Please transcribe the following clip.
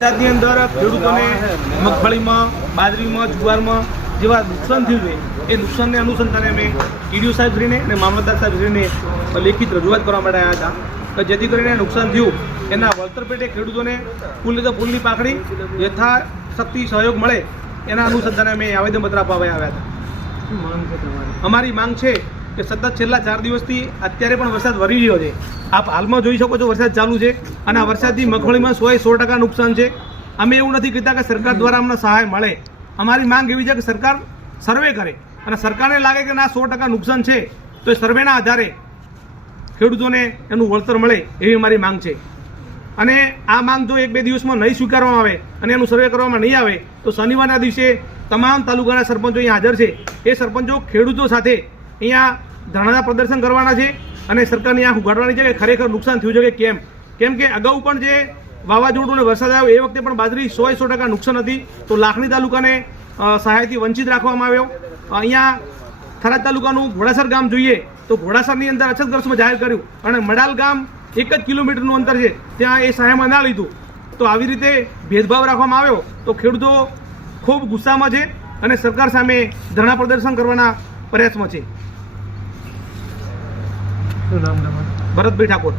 ગુજરાતની અંદર ખેડૂતોને મગફળીમાં, બાજરીમાં, જુવારમાં જેવા નુકસાન થયું છે, એ નુકસાનને અનુસંધાને અમે ટીડીઓ સાહેબશ્રીને અને મામલતદાર સાહેબશ્રીને લેખિત રજૂઆત કરવા માટે આવ્યા હતા કે જેથી કરીને નુકસાન થયું. એના વળતર પેટે ખેડૂતોને પુલની તો પુલની પાકડી યથાશક્તિ સહયોગ મળે એના અનુસંધાને અમે આવેદનપત્ર આપવા આવ્યા હતા. અમારી માંગ છે કે સતત છેલ્લા ચાર દિવસથી અત્યારે પણ વરસાદ વરી રહ્યો છે. આપ હાલમાં જોઈ શકો છો વરસાદ ચાલુ છે અને આ વરસાદથી મગફળીમાં સો એ સો ટકા નુકસાન છે. અમે એવું નથી કહેતા કે સરકાર દ્વારા અમને સહાય મળે. અમારી માંગ એવી છે કે સરકાર સર્વે કરે અને સરકારને લાગે કે ના, સો ટકા નુકસાન છે, તો એ સર્વેના આધારે ખેડૂતોને એનું વળતર મળે એવી અમારી માંગ છે. અને આ માંગ જો એક બે દિવસમાં નહીં સ્વીકારવામાં આવે અને એનું સર્વે કરવામાં નહીં આવે, તો શનિવારના દિવસે તમામ તાલુકાના સરપંચો અહીંયા હાજર છે. એ સરપંચો ખેડૂતો સાથે અહીંયા ધરણા પ્રદર્શન કરવાના છે અને સરકારની આંખ ઉઘાડવાની છે કે ખરેખર નુકસાન થયું છે કે કેમ? કેમ કે અગાઉ પણ જે વાવાઝોડું અને વરસાદ આવ્યો, એ વખતે પણ બાજરી સો સો ટકા નુકસાન હતી. તો લાખણી તાલુકાને સહાયથી વંચિત રાખવામાં આવ્યો. અહીંયા થરાદ તાલુકાનું ઘોડાસર ગામ જોઈએ તો ઘોડાસરની અંદર અછતગ્રસ્તમાં જાહેર કર્યું અને મડાલ ગામ એક જ કિલોમીટરનું અંતર છે. ત્યાં એ સહાયમાં ના લીધું. તો આવી રીતે ભેદભાવ રાખવામાં આવ્યો. તો ખેડૂતો ખૂબ ગુસ્સામાં છે અને સરકાર સામે ધરણા પ્રદર્શન કરવાના પ્રયાસમાં છે. શું નામ તમારું? ભરતભાઈ ઠાકોર.